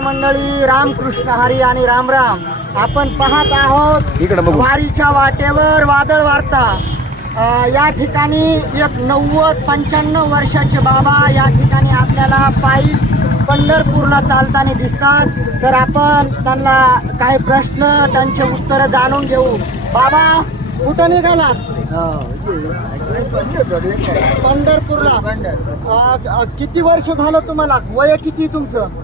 मंडळी रामकृष्ण हरी आणि रामराम आपण पाहत आहोत वारीच्या वाटेवर वादळ वार्ता या ठिकाणी एक नव्वद पंच्याण्णव वर्षाचे बाबा या ठिकाणी आपल्याला पायी पंढरपूरला चालताना दिसतात तर आपण त्यांना काही प्रश्न त्यांचे उत्तर जाणून घेऊ बाबा कुठं निघालात पंढरपूरला किती वर्ष झालं तुम्हाला वय किती तुमचं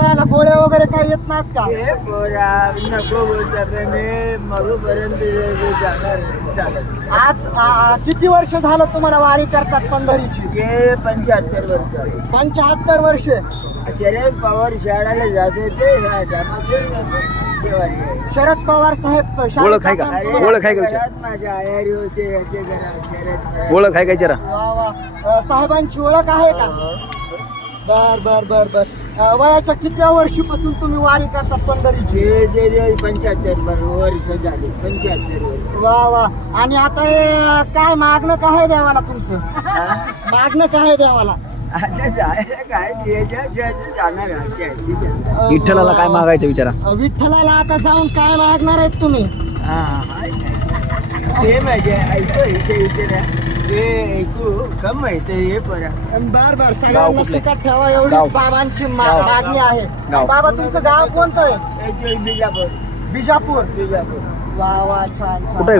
पायाला गोळ्या वगैरे काय येत नाहीत का आज किती वर्ष झालं तुम्हाला वारी करतात पंधरीची पंच्याहत्तर वर्ष पंच्याहत्तर वर्ष शरद पवार शाळेला जात होते शरद पवार साहेब ओळख आहे का ओळख आहे का जरा आहे साहेबांची ओळख आहे का बर बर बर बर वयाच्या किती वर्षी तुम्ही वारी करतात जे पण तरी पंच्याहत्तर वा वा आणि आता काय मागणं काय देवाला तुमचं मागणं काय देवाला विठ्ठलाला काय मागायचं विचारा विठ्ठलाला आता जाऊन काय मागणार आहेत तुम्ही शिकत ठेवा एवढी बाबांची मागणी आहे बाबा तुमचं गाव कोणतं कुठे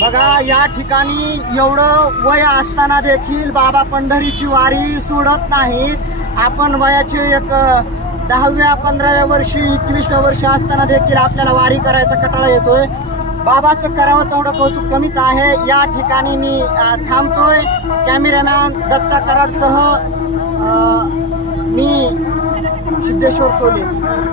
बघा या ठिकाणी एवढं वय असताना देखील बाबा पंढरीची वारी सोडत नाहीत आपण वयाची एक दहाव्या पंधराव्या वर्षी एकवीसव्या वर्षी असताना देखील आपल्याला वारी करायचा कटाळा येतोय बाबाचं करावं तेवढं कौतुक कमीच आहे या ठिकाणी मी थांबतोय कॅमेरामॅन दत्ता सह आ, मी सिद्धेश्वर सोले